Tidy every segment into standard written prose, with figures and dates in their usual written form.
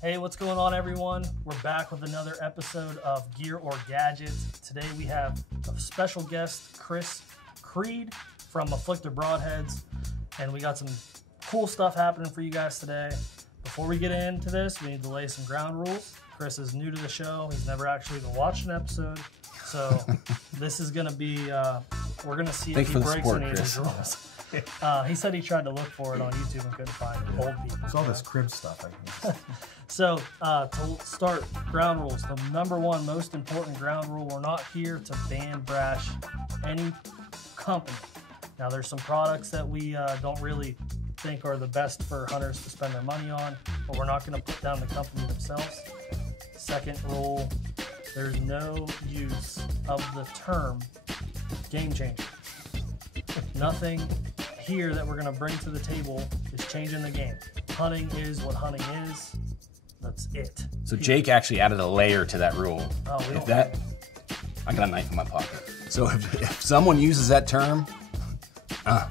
Hey, what's going on, everyone? We're back with another episode of Gear or Gadget. Today we have a special guest, Chris Creed from Afflicted Broadheads, and we got some cool stuff happening for you guys today. Before we get into this, we need to lay some ground rules. Chris is new to the show. He's never actually even watched an episode, so this is going to be, we're going to see if he breaks any of these rules. He said he tried to look for it on YouTube and couldn't find it. Old people. It's all this crib stuff, I guess. So, to start, ground rules. The number one most important ground rule, we're not here to ban brash any company. Now, there's some products that we don't really think are the best for hunters to spend their money on, but we're not going to put down the company themselves. Second rule, there's no use of the term game changer. Nothing here that we're going to bring to the table is changing the game. Hunting is what hunting is. That's it. So Jake actually added a layer to that rule. Oh, we don't I got a knife in my pocket. So if someone uses that term,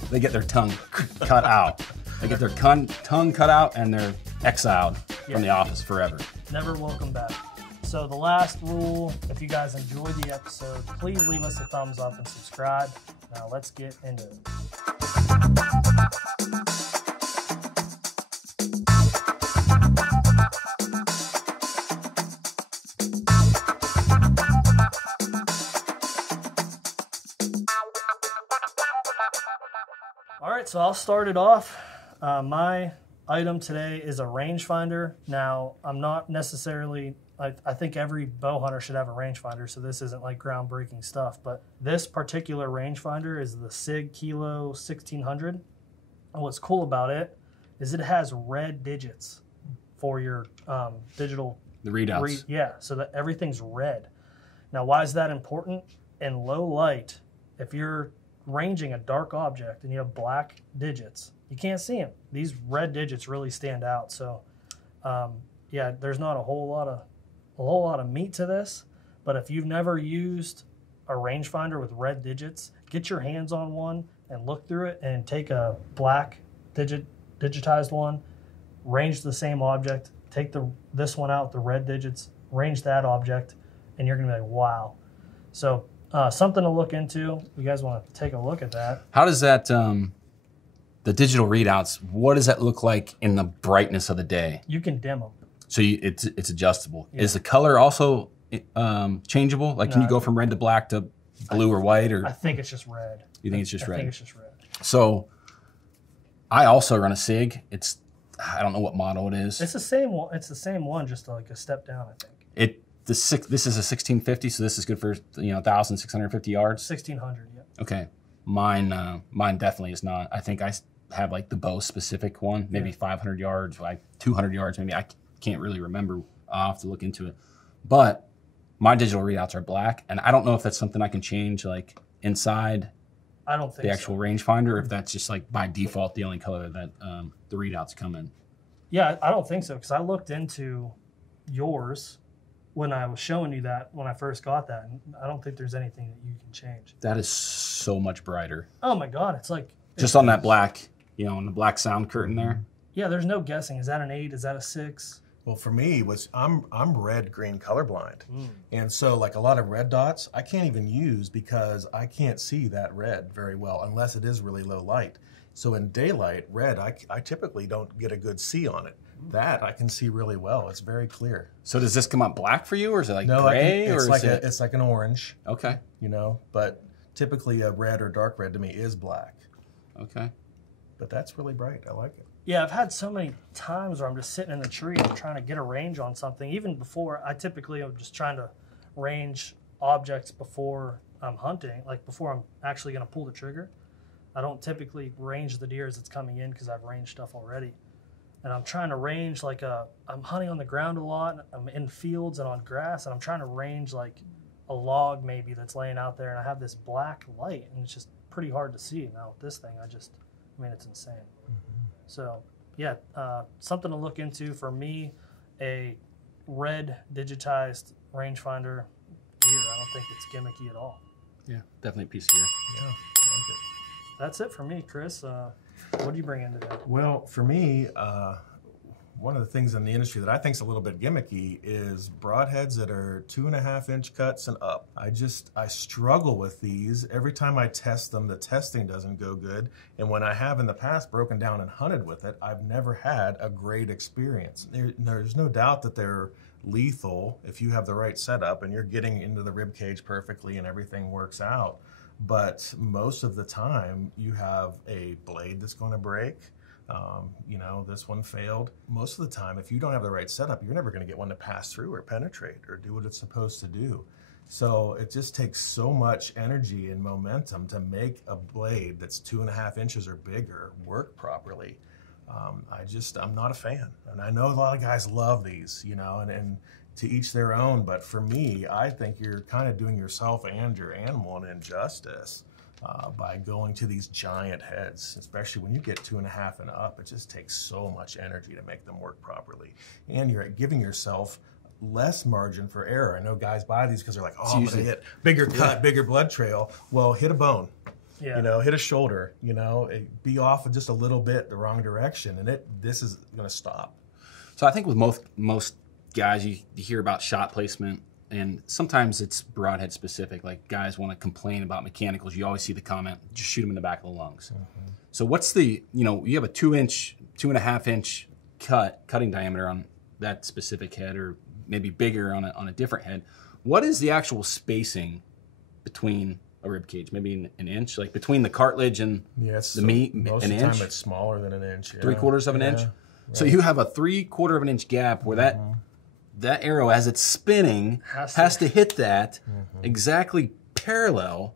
they get their tongue cut out. They get their tongue cut out and they're exiled from the office forever. Never welcome back. So the last rule, if you guys enjoyed the episode, please leave us a thumbs up and subscribe. Now let's get into it. All right, so I'll start it off. My item today is a rangefinder. Now, I'm not necessarily, I think every bow hunter should have a rangefinder, so this isn't like groundbreaking stuff, but this particular rangefinder is the SIG Kilo 1600. And what's cool about it is it has red digits for your digital. The readouts. Yeah, so that everything's red. Now, why is that important? In low light, if you're ranging a dark object and you have black digits, you can't see them. These red digits really stand out. So, yeah, there's not a whole lot of meat to this. But if you've never used a rangefinder with red digits, get your hands on one and look through it and take a black digitized one, range the same object, take this one out with the red digits, range that object, and you're gonna be like, wow. So something to look into. You guys want to take a look at that? How does that, the digital readouts, what does that look like in the brightness of the day? You can dim them. So it's adjustable. Yeah. Is the color also changeable? Like, can you go from red to black to blue or white? Or I think it's just red. You think it's just red? I think it's just red. So I also run a SIG. I don't know what model it is. It's the same one. It's the same one, just like a step down, I think. This is a 1650, so this is good for 1,650 yards. 1,600, yeah. Okay, mine definitely is not. I think I have like the bow specific one, maybe 500 yards, like 200 yards, maybe. I can't really remember. I'll have to look into it. But my digital readouts are black, and I don't know if that's something I can change like inside. I don't think the actual rangefinder, or if that's just like by default the only color that the readouts come in. Yeah, I don't think so, because I looked into yours when I was showing you that when I first got that, and I don't think there's anything that you can change. That is so much brighter. Oh my God, it's like just on that black, on the black sound curtain there. Yeah, there's no guessing. Is that an 8? Is that a 6? Well, for me, I'm red-green colorblind, and so like a lot of red dots, I can't even use because I can't see that red very well unless it is really low light. So in daylight, red, I typically don't get a good see on it. That I can see really well. It's very clear. So does this come out black for you, or is it like gray? It's like an orange. Okay. But typically a red or dark red to me is black. Okay. But that's really bright. I like it. Yeah, I've had so many times where I'm just sitting in the tree and trying to get a range on something. Even before, I typically am just trying to range objects before I'm hunting, like before I'm actually going to pull the trigger. I don't typically range the deer as it's coming in because I've ranged stuff already. And I'm trying to range I'm hunting on the ground a lot. I'm in fields and on grass, and I'm trying to range like a log maybe that's laying out there, and I have this black light, and it's just pretty hard to see. Now with this thing, it's insane. So yeah, something to look into for me, a red digitized rangefinder gear. I don't think it's gimmicky at all. Yeah, definitely a piece of gear. Yeah, I like it. That's it for me, Chris. What do you bring in today? Well, for me, one of the things in the industry that I think is a little bit gimmicky is broadheads that are 2.5-inch cuts and up. I struggle with these. Every time I test them, the testing doesn't go good. And when I have in the past broken down and hunted with it, I've never had a great experience. There's no doubt that they're lethal if you have the right setup and you're getting into the rib cage perfectly and everything works out. But most of the time, you have a blade that's going to break. You know, this one failed. Most of the time, if you don't have the right setup, you're never going to get one to pass through or penetrate or do what it's supposed to do. So it just takes so much energy and momentum to make a blade that's 2.5 inches or bigger work properly. I'm not a fan. And I know a lot of guys love these, you know, and to each their own. But for me, I think you're kind of doing yourself and your animal an injustice by going to these giant heads, especially when you get 2.5 and up. It just takes so much energy to make them work properly. And you're giving yourself less margin for error. I know guys buy these because they're like, oh, I'm going to hit bigger cut, bigger blood trail. Well, hit a bone. Yeah. You know, hit a shoulder, you know, be off just a little bit the wrong direction, and this is going to stop. So I think with most guys, you hear about shot placement, and sometimes it's broadhead specific. Like guys want to complain about mechanicals. You always see the comment, just shoot them in the back of the lungs. Mm-hmm. So what's the, you know, you have a 2.5-inch cutting diameter on that specific head, or maybe bigger on a different head. What is the actual spacing between a rib cage? Maybe an inch, like between the cartilage and the meat, most an of the inch? time it's smaller than an inch. Yeah. 3/4 of an inch? Right. So you have a 3/4 of an inch gap where that arrow, as it's spinning, has to hit that exactly parallel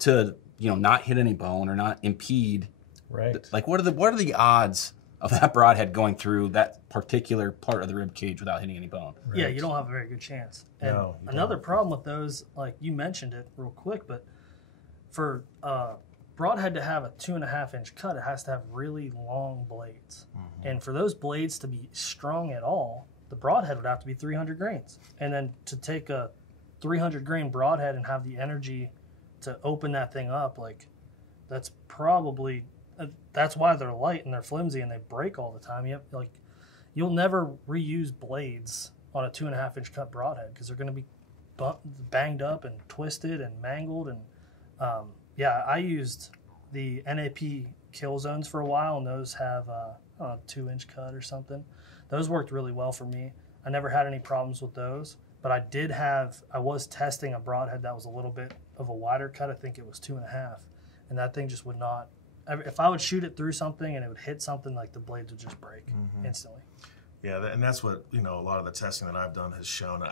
to, you know, not hit any bone or not impede. Right. Like what are the odds of that broadhead going through that particular part of the rib cage without hitting any bone? Right. Yeah, you don't have a very good chance. And another problem with those, like you mentioned it real quick, but for broadhead to have a 2.5-inch cut, it has to have really long blades. And for those blades to be strong at all, the broadhead would have to be 300 grains. And then to take a 300 grain broadhead and have the energy to open that thing up, like that's probably, that's why they're light and they're flimsy and they break all the time. You'll never reuse blades on a 2.5-inch cut broadhead because they're going to be banged up and twisted and mangled. And I used the NAP kill zones for a while, and those have a 2-inch cut or something. Those worked really well for me. I never had any problems with those, but I was testing a broadhead that was a little bit of a wider cut. I think it was 2.5, and that thing just would not. If I would shoot it through something and it would hit something, like the blades would just break instantly. Yeah, and that's what, you know, a lot of the testing that I've done has shown.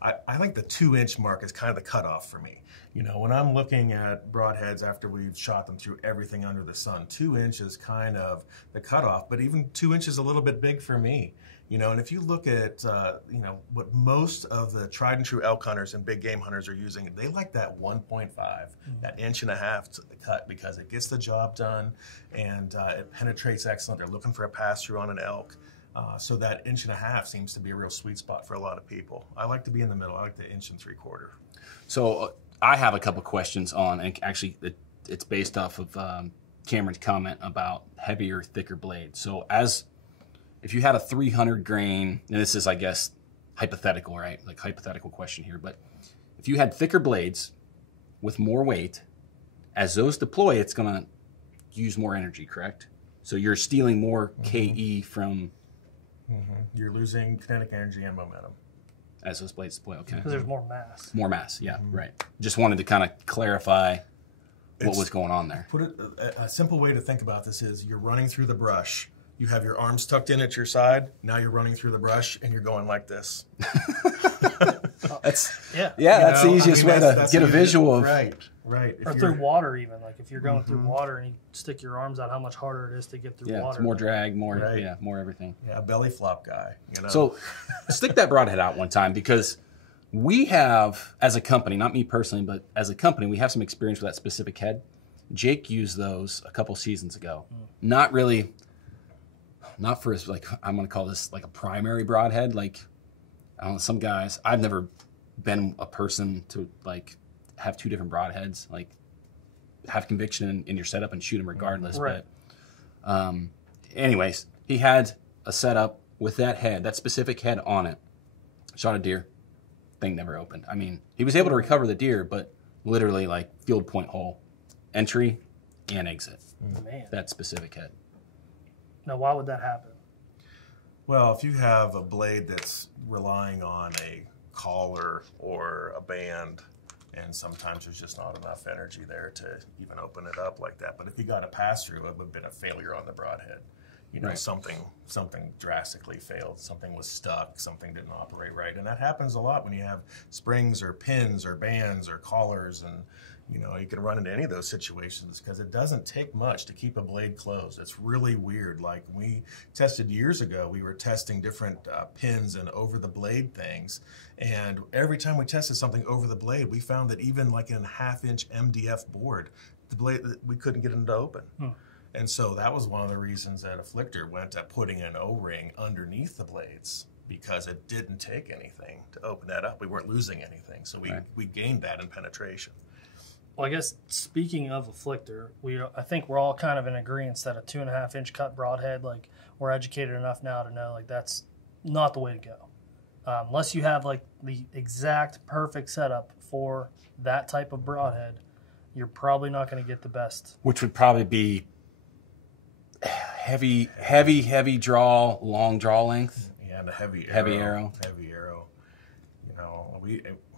I think the 2-inch mark is kind of the cutoff for me. You know, when I'm looking at broadheads after we've shot them through everything under the sun, 2 inches kind of the cutoff, but even 2 inches is a little bit big for me. You know, and if you look at, you know, what most of the tried and true elk hunters and big game hunters are using, they like that 1.5, that 1.5 inch cut, because it gets the job done and it penetrates excellent. They're looking for a pass through on an elk. So that 1.5 inches seems to be a real sweet spot for a lot of people. I like to be in the middle. I like the 1 3/4. So I have a couple questions on, and actually it's based off of Cameron's comment about heavier, thicker blades. So if you had a 300 grain, and this is, I guess, hypothetical, right? Like hypothetical question here, but if you had thicker blades with more weight, as those deploy, it's going to use more energy, correct? So you're stealing more KE from... You're losing kinetic energy and momentum. As those blades deploy, okay. Because there's more mass. More mass, yeah, right. Just wanted to kind of clarify what was going on there. Put it, a simple way to think about this is you're running through the brush. You have your arms tucked in at your side. Now you're running through the brush and you're going like this. That's the easiest way to get a visual of. Right. Or through water even. Like if you're going through water and you stick your arms out, how much harder it is to get through water. Yeah, it's more drag, more everything. Yeah, belly flop guy. You know? So stick that broadhead out one time, because we have, as a company, not me personally, but as a company, we have some experience with that specific head. Jake used those a couple seasons ago. Not for his, like, I'm going to call this like a primary broadhead. Like, I don't know, some guys, I've never been a person to like have two different broadheads, like have conviction in your setup and shoot them regardless. Right. But anyways, he had a setup with that head, that specific head on it, shot a deer. Thing never opened. I mean, he was able to recover the deer, but literally like field point hole, entry and exit. Man. That specific head. Now, why would that happen? Well, if you have a blade that's relying on a collar or a band, and sometimes there's just not enough energy there to even open it up like that. But if you got a pass through, it would have been a failure on the broadhead. You know, right. something drastically failed. Something was stuck. Something didn't operate right, and that happens a lot when you have springs or pins or bands or collars, and you know you can run into any of those situations because it doesn't take much to keep a blade closed. It's really weird. Like we tested years ago, we were testing different pins and over the blade things, and every time we tested something over the blade, we found that even like in a 1/2-inch MDF board, the blade we couldn't get it to open. And so that was one of the reasons that Afflictor went at putting an O-ring underneath the blades, because it didn't take anything to open that up. We weren't losing anything, so we gained that in penetration. Well, I guess speaking of Afflictor, I think we're all kind of in agreement that a 2.5-inch cut broadhead, like we're educated enough now to know like that's not the way to go. Unless you have like the exact perfect setup for that type of broadhead, you're probably not going to get the best. Which would probably be heavy draw, long draw length. Yeah, and a heavy arrow. Heavy arrow. You know,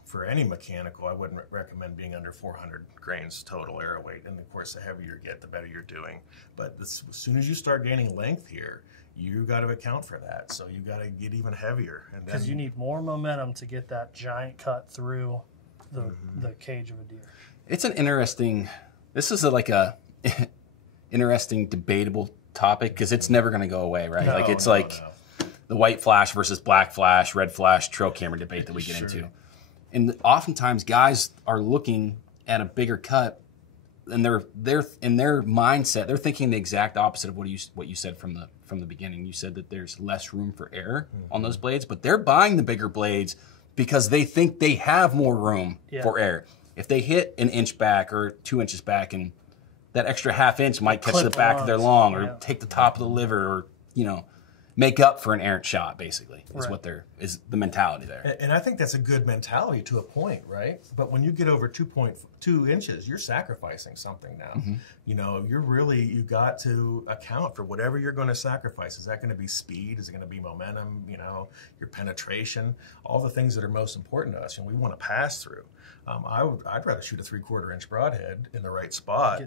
for any mechanical, I wouldn't recommend being under 400 grains total arrow weight. And of course, the heavier you get, the better you're doing. But as soon as you start gaining length here, you got to account for that. So you got to get even heavier. Because you need more momentum to get that giant cut through the cage of a deer. It's an interesting. This is like a interesting, debatable topic because it's never going to go away, right? No, like it's no. The white flash versus black flash, red flash trail camera debate that we get into. And oftentimes guys are looking at a bigger cut and they're in their mindset, they're thinking the exact opposite of what you said from the beginning. You said that there's less room for error on those blades, but they're buying the bigger blades because they think they have more room for error. If they hit an inch back or 2 inches back, and that extra 1/2 inch might catch the back of their long or take the top of the liver, or make up for an errant shot, basically, is what is the mentality there. And I think that's a good mentality to a point, right? But when you get over 2.2 inches, you're sacrificing something now. You know, you've got to account for whatever you're going to sacrifice. Is that going to be speed? Is it going to be momentum? You know, your penetration, all the things that are most important to us, and we want to pass through. I'd rather shoot a 3/4 inch broadhead in the right spot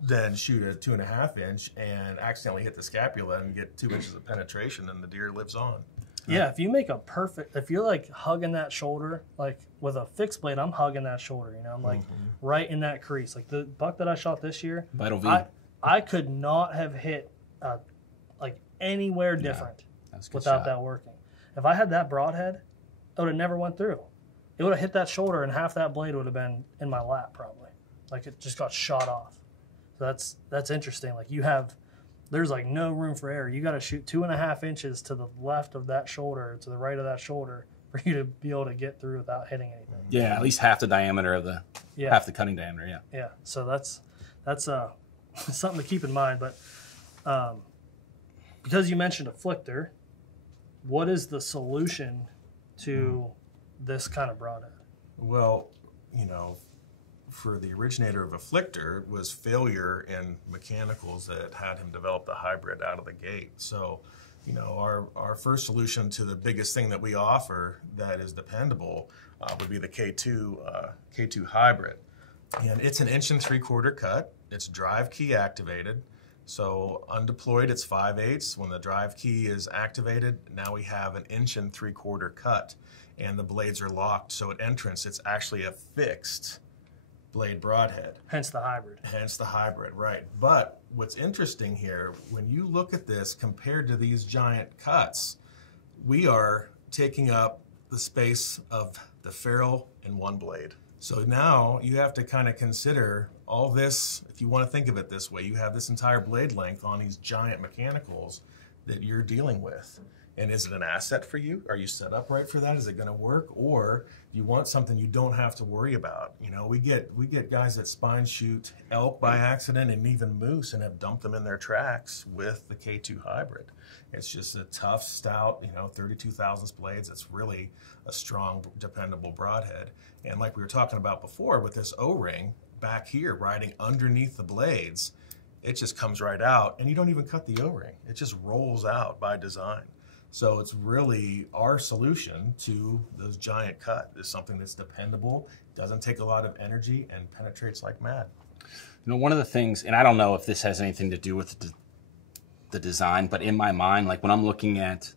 than shoot a 2.5 inch and accidentally hit the scapula and get 2 inches of penetration and the deer lives on. Yeah, if you make if you're like hugging that shoulder, like with a fixed blade, I'm hugging that shoulder, I'm like right in that crease. Like the buck that I shot this year, Vital V. I could not have hit like anywhere different without that working. If I had that broadhead, it would have never went through. It would have hit that shoulder and half that blade would have been in my lap probably. Like it just got shot off. So that's interesting. Like there's like no room for error. You got to shoot 2.5 inches to the left of that shoulder, to the right of that shoulder, for you to be able to get through without hitting anything. Yeah, at least half the diameter of half the cutting diameter. Yeah. Yeah. So that's something to keep in mind. But because you mentioned Afflictor, what is the solution to this kind of broadhead? Well, for the originator of Afflictor was failure in mechanicals that had him develop the hybrid out of the gate. So, our first solution to the biggest thing that we offer that is dependable would be the K2 hybrid. And it's an 1 3/4 cut. It's drive key activated. So undeployed, it's 5/8. When the drive key is activated, now we have an 1 3/4 cut. And the blades are locked, so at entrance, it's actually a fixed blade broadhead. Hence the hybrid. Hence the hybrid, right. But what's interesting here, when you look at this compared to these giant cuts, we are taking up the space of the ferrule in one blade. So now you have to kind of consider all this, if you want to think of it this way, you have this entire blade length on these giant mechanicals that you're dealing with. And is it an asset for you? Are you set up right for that? Is it going to work? Or you want something you don't have to worry about? You know, we get guys that spine shoot elk by accident and even moose and have dumped them in their tracks with the K2 hybrid. It's just a tough, stout, you know, 32 thousandths blades. It's really a strong, dependable broadhead. And like we were talking about before with this O-ring back here riding underneath the blades, it just comes right out and you don't even cut the O-ring. It just rolls out by design. So it's really our solution to those giant cut is something that's dependable, doesn't take a lot of energy, and penetrates like mad. You know, one of the things, and I don't know if this has anything to do with the design, but in my mind, like when I'm looking at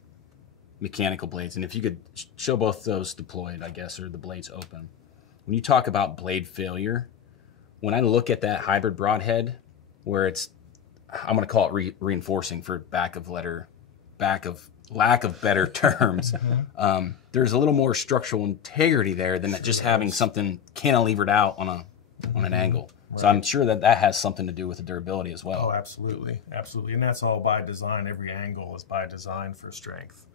mechanical blades, and if you could show both those deployed, I guess, or the blades open. When you talk about blade failure, when I look at that hybrid broadhead, where it's, I'm going to call it reinforcing for lack of better terms, there's a little more structural integrity there than just having something cantilevered out on an angle. Right. So I'm sure that has something to do with the durability as well. Oh, absolutely, absolutely, and that's all by design. Every angle is by design for strength,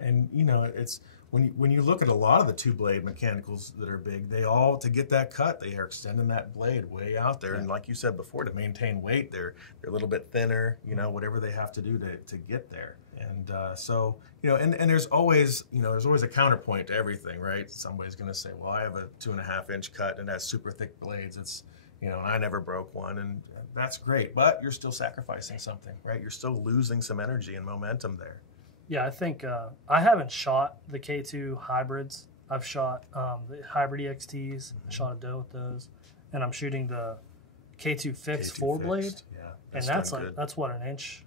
and you know, it's when you look at a lot of the two-blade mechanicals that are big, they all, to get that cut, they are extending that blade way out there, and like you said before, to maintain weight, they're a little bit thinner, you know, whatever they have to do to get there. And so, you know, and there's always, you know, there's always a counterpoint to everything, right? Somebody's going to say, well, I have a 2.5-inch cut and has super thick blades. It's, you know, and I never broke one, and that's great, but you're still sacrificing something, right? You're still losing some energy and momentum there. Yeah, I think I haven't shot the K2 hybrids. I've shot the hybrid EXTs. I shot a doe with those, and I'm shooting the K2 fixed four-blade. Yeah, and that's what, an inch.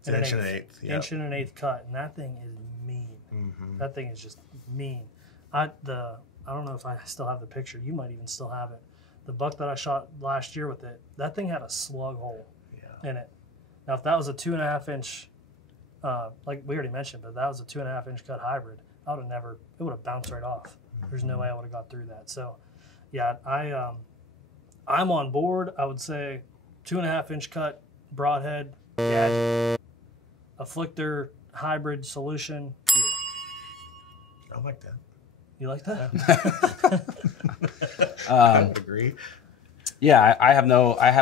It's an inch and an eighth. Yeah. Inch and an eighth cut, and that thing is mean. Mm-hmm. That thing is just mean. I don't know if I still have the picture. You might even still have it. The buck that I shot last year with it, that thing had a slug hole in it. Now, if that was a 2.5-inch, like we already mentioned, but that was a 2.5-inch cut hybrid, I would have never. It would have bounced right off. There's no way I would have got through that. So, yeah, I'm on board. I would say 2.5-inch cut broadhead, Gadget, afflictor hybrid solution. I like that. You like that? I would agree. Yeah, I have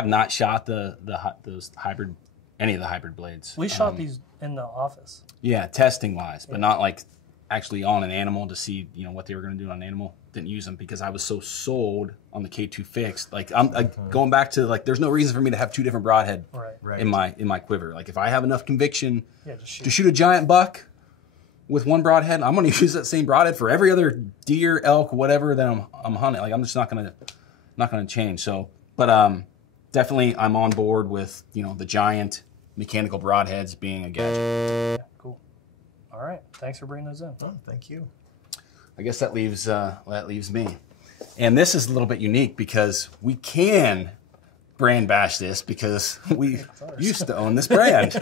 not shot those hybrid, any of the hybrid blades. We shot these in the office. Yeah, testing wise, but not like actually on an animal to see, you know, what they were going to do on an animal. Didn't use them because I was so sold on the K2 fixed. Like I'm going back to, like, there's no reason for me to have two different broadhead in my quiver. Like if I have enough conviction to shoot a giant buck with one broadhead, I'm going to use that same broadhead for every other deer, elk, whatever that I'm hunting. Like I'm just not going to change. So, but definitely I'm on board with, you know, the giant mechanical broadheads being a gadget. Yeah, cool. All right, thanks for bringing those in. Oh, thank you. I guess that leaves me. And this is a little bit unique because we can brand bash this because we used to own this brand.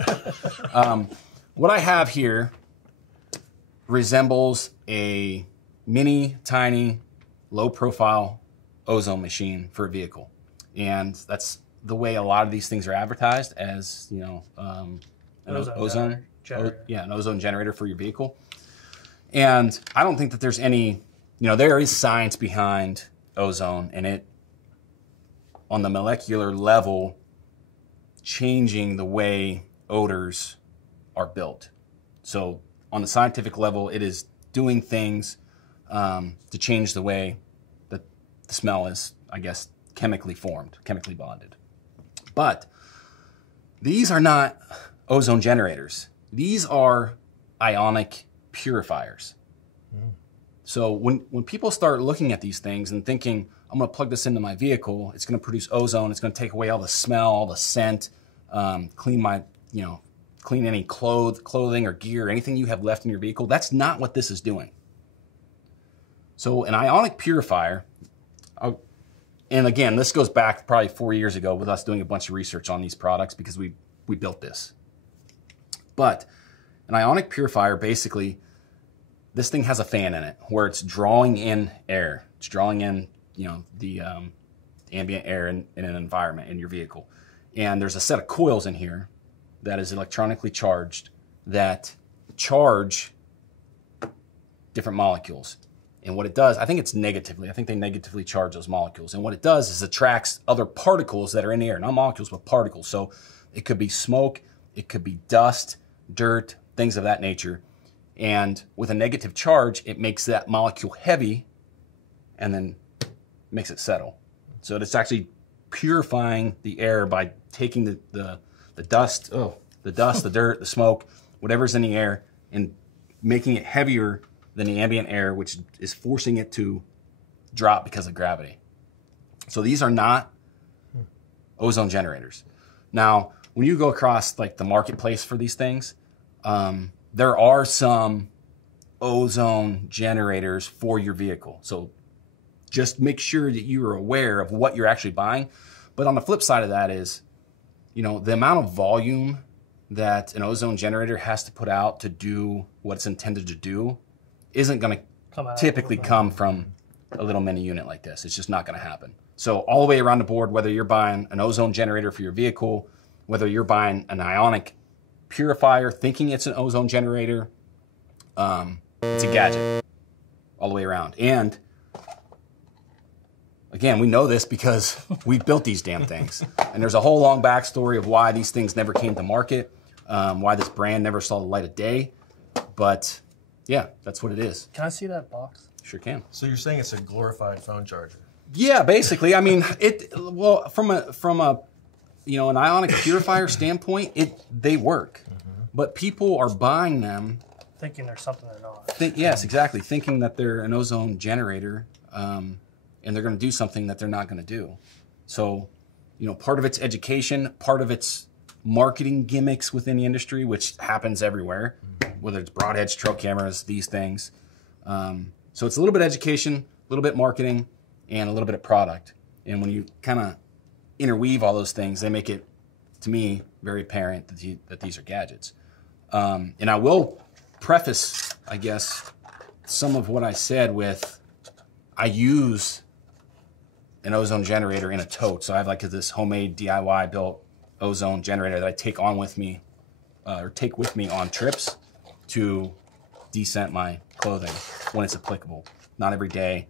What I have here resembles a mini, tiny, low-profile ozone machine for a vehicle. And that's the way a lot of these things are advertised as, you know, an ozone generator. An ozone generator for your vehicle. And I don't think that there's any, you know, there is science behind ozone and it, on the molecular level, changing the way odors are built. So on the scientific level, it is doing things to change the way that the smell is, I guess, chemically formed, chemically bonded. But these are not ozone generators. These are ionic purifiers. So when people start looking at these things and thinking, I'm going to plug this into my vehicle, it's going to produce ozone, it's going to take away all the smell, all the scent, clean any clothing or gear, anything you have left in your vehicle. That's not what this is doing. So an ionic purifier, and again, this goes back probably 4 years ago with us doing a bunch of research on these products because we built this. But an ionic purifier, basically, this thing has a fan in it where it's drawing in air. It's drawing in, you know, the ambient air in an environment in your vehicle. And there's a set of coils in here that is electronically charged that charge different molecules. And what it does, I think it's negatively. I think they negatively charge those molecules. And what it does is attracts other particles that are in the air, not molecules, but particles. So it could be smoke, it could be dust, dirt, things of that nature. And with a negative charge, it makes that molecule heavy and then makes it settle. So it's actually purifying the air by taking the dust, the dirt, the smoke, whatever's in the air, and making it heavier than the ambient air, which is forcing it to drop because of gravity. So these are not ozone generators. Now, when you go across like the marketplace for these things, there are some ozone generators for your vehicle. So just make sure that you are aware of what you're actually buying. But on the flip side of that is, you know, the amount of volume that an ozone generator has to put out to do what it's intended to do isn't going to typically come from a little mini unit like this. It's just not going to happen. So all the way around the board, whether you're buying an ozone generator for your vehicle, whether you're buying an ionic purifier thinking it's an ozone generator, it's a gadget all the way around. And again, we know this because we built these damn things. And there's a whole long backstory of why these things never came to market, why this brand never saw the light of day. But yeah, that's what it is. Can I see that box? Sure can. So you're saying it's a glorified phone charger? Yeah, basically. I mean, well, from a you know, an ionic purifier standpoint, they work. But people are buying them Thinking there's something they're not. Yes, exactly. Thinking that they're an ozone generator, and they're going to do something that they're not going to do. So, you know, part of it's education, part of it's marketing gimmicks within the industry, which happens everywhere, whether it's broadheads, trail cameras, these things. So it's a little bit education, a little bit marketing, and a little bit of product. And when you kind of interweave all those things, they make it, to me, very apparent that these are gadgets. And I will preface, I guess, some of what I said with, I use an ozone generator in a tote. So I have like this homemade DIY built ozone generator that I take on with me, or take with me on trips to descent my clothing when it's applicable. Not every day.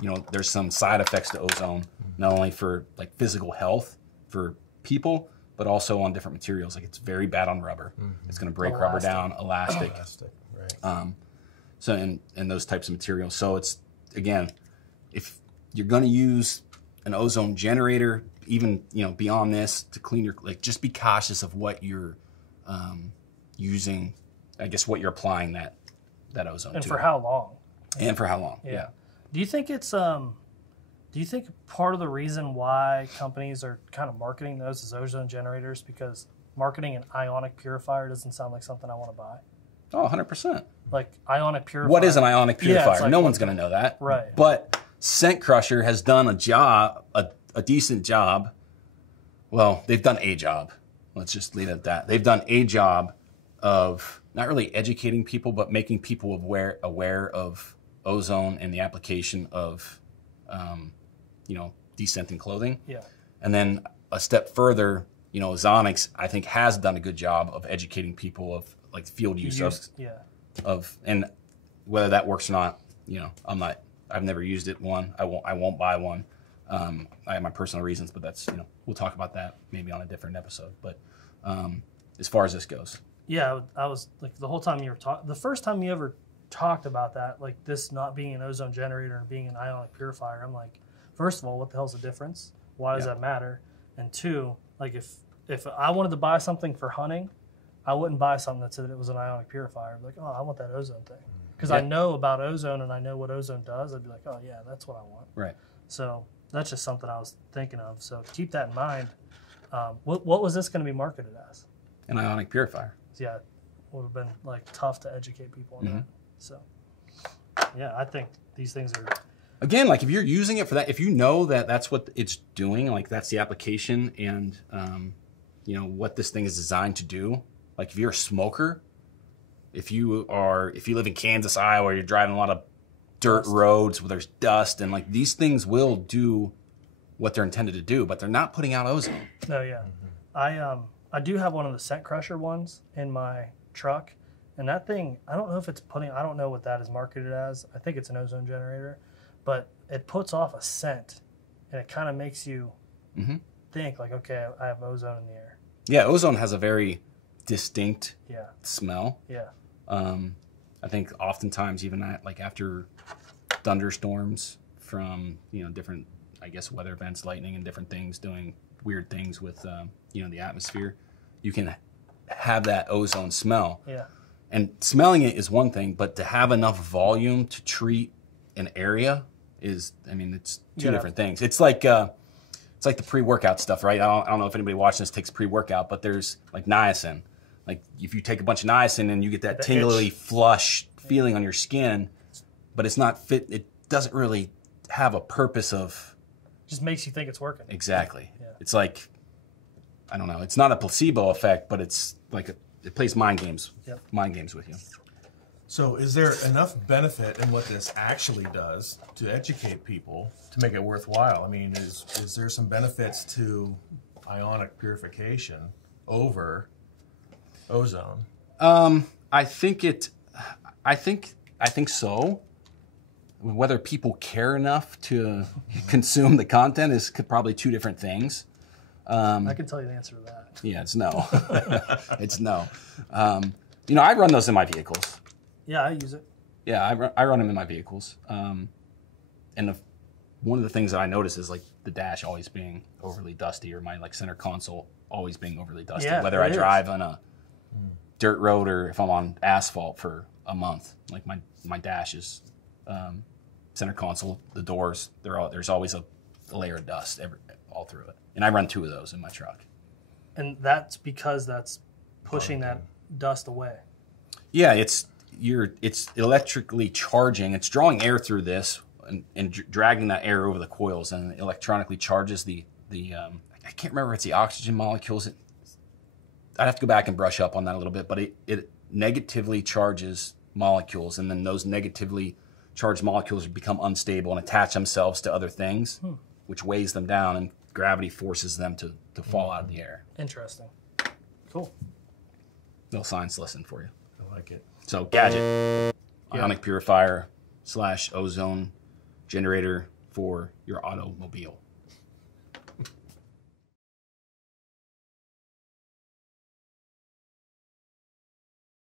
You know, there's some side effects to ozone, not only for like physical health for people, but also on different materials. Like it's very bad on rubber. It's going to break rubber down, elastic. Right. So and those types of materials. So it's, again, if you're going to use an ozone generator, even, you know, beyond this to clean your, like, just be cautious of what you're using. I guess what you're applying that ozone to. And for how long? And for how long? Yeah. Do you think it's do you think part of the reason why companies are kind of marketing those as ozone generators because marketing an ionic purifier doesn't sound like something I want to buy? Oh, 100%. Like ionic purifier. What is an ionic purifier? Like, no one's going to know that. Right. But Scent Crusher has done a job, a decent job. Well, they've done a job. Let's just leave it at that. They've done a job of not really educating people, but making people aware of ozone and the application of, you know, descenting clothing. Yeah. And then a step further, you know, Ozonics, I think, has done a good job of educating people of like field use of, and whether that works or not, you know, I've never used it. I won't buy one. I have my personal reasons, but that's, you know, we'll talk about that maybe on a different episode. But as far as this goes. Yeah, I was like the whole time you were talking, the first time you ever talked about that, like this not being an ozone generator and being an ionic purifier, I'm like, first of all, what the hell's the difference? Why does that matter? And two, like if I wanted to buy something for hunting, I wouldn't buy something that said it was an ionic purifier. I'd be like, oh, I want that ozone thing. Because I know about ozone and I know what ozone does. I'd be like, oh, yeah, that's what I want. Right. So that's just something I was thinking of. So keep that in mind. What was this going to be marketed as? An ionic purifier. Yeah, would have been like tough to educate people on that. So, yeah, I think these things are... Again, like if you're using it for that, if you know that that's what it's doing, like that's the application and, you know, what this thing is designed to do. Like if you're a smoker, if you live in Kansas, Iowa, you're driving a lot of dirt roads where there's dust and like these things will do what they're intended to do, but they're not putting out ozone. No, yeah. I do have one of the Scent Crusher ones in my truck, And that thing, I don't know if it's putting, I don't know what that is marketed as. I think it's an ozone generator, but it puts off a scent, and it kind of makes you think like, okay, I have ozone in the air. Yeah, ozone has a very distinct smell. Yeah. I think oftentimes even after thunderstorms from, different, I guess, weather events, lightning and different things doing weird things with, the atmosphere, you can have that ozone smell. Yeah. And smelling it is one thing, but to have enough volume to treat an area it's two different things. It's like the pre-workout stuff, right? I don't know if anybody watching this takes pre-workout, but there's like niacin. Like if you take a bunch of niacin and you get that tingly flush feeling on your skin, but it's not fit. It doesn't really have a purpose of. Just makes you think it's working. Exactly. Yeah. It's like, I don't know. It's not a placebo effect, but it's like it plays mind games. Yep. Mind games with you. So is there enough benefit in what this actually does to educate people to make it worthwhile? I mean, is there some benefits to ionic purification over ozone? I think so. Whether people care enough to consume the content is probably two different things. I can tell you the answer to that. Yeah, it's no. It's no. I run those in my vehicles. Yeah, I use it. Yeah, I run them in my vehicles. And one of the things that I notice is like the dash always being overly dusty, or my center console always being overly dusty. Yeah, whether I drive on a dirt road or if I'm on asphalt for a month, like my dash is center console, the doors, there's always a layer of dust all through it. And I run 2 of those in my truck. And that's because that's pushing that dust away. Yeah, it's electrically charging. It's drawing air through this and dragging that air over the coils, and it electronically charges the I can't remember if it's the oxygen molecules. I'd have to go back and brush up on that a little bit, but it negatively charges molecules, and then those negatively charged molecules become unstable and attach themselves to other things, which weighs them down, and gravity forces them to fall out of the air. Interesting. Cool. Little science lesson for you. I like it. So Gadget, ionic purifier / ozone generator for your automobile.